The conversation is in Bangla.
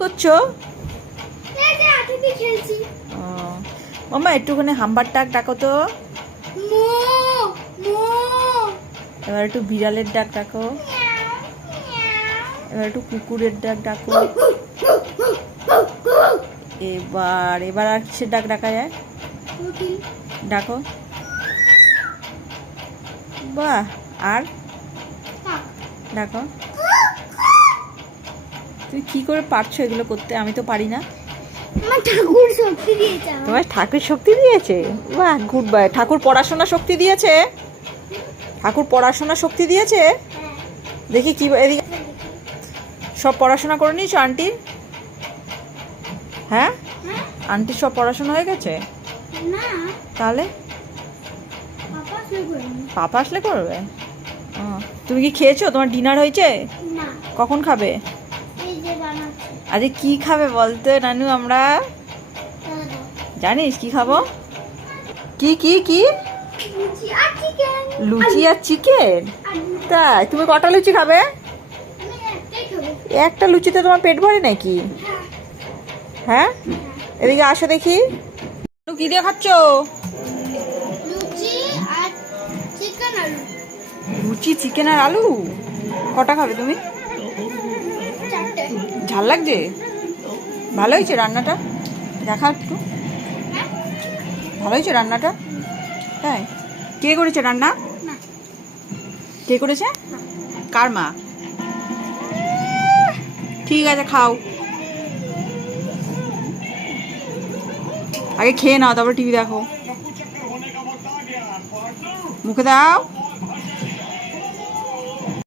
করছো? মামা একটুখানি হাম্বার ডাক ডাকো তো। এবার একটু বিড়ালের ডাক ডাকো। এবার একটু কুকুরের ডাক ডাকো। এবার আর কিসের ডাক ডাকা যায়? ডাকো। বাহ, আর ডাকো। তুমি কি করে পারছো এগুলো করতে? আমি তো পারি না। তোমার ঠাকুর শক্তি দিয়েছে? বাহ, গুড বাই। ঠাকুর পড়াশোনা শক্তি দিয়েছে? ঠাকুর পড়াশোনা শক্তি দিয়েছে? দেখি কি এদিকে সব পড়াশোনা করে নিয়েছো আন্টির? হ্যাঁ, আন্টির সব পড়াশোনা হয়ে গেছে? তাহলে পাপা আসলে করবে? তুমি কি খেয়েছো? তোমার ডিনার হয়েছে? কখন খাবে? আরে কি খাবে বলতো নানু? আমরা জানিস কি খাবো? কি কি কি? লুচি আর চিকেন? তাই? তুমি কটা লুচি খাবে? একটা লুচিতে তোমার পেট ভরে নাকি? হ্যাঁ, এদিকে আসো দেখি। কি দিয়ে খাচ্ছ? লুচি, চিকেন আর আলু। কটা খাবে তুমি? ঝাল লাগছে? ভালো হয়েছে রান্নাটা? দেখা একটু। ভালো হয়েছে রান্নাটা? তাই? কে করেছে রান্না? কে করেছে? কার মা? ঠিক আছে, খাও। আগে খেয়ে নাও, তারপর টিভি দেখো। মুখে দাও।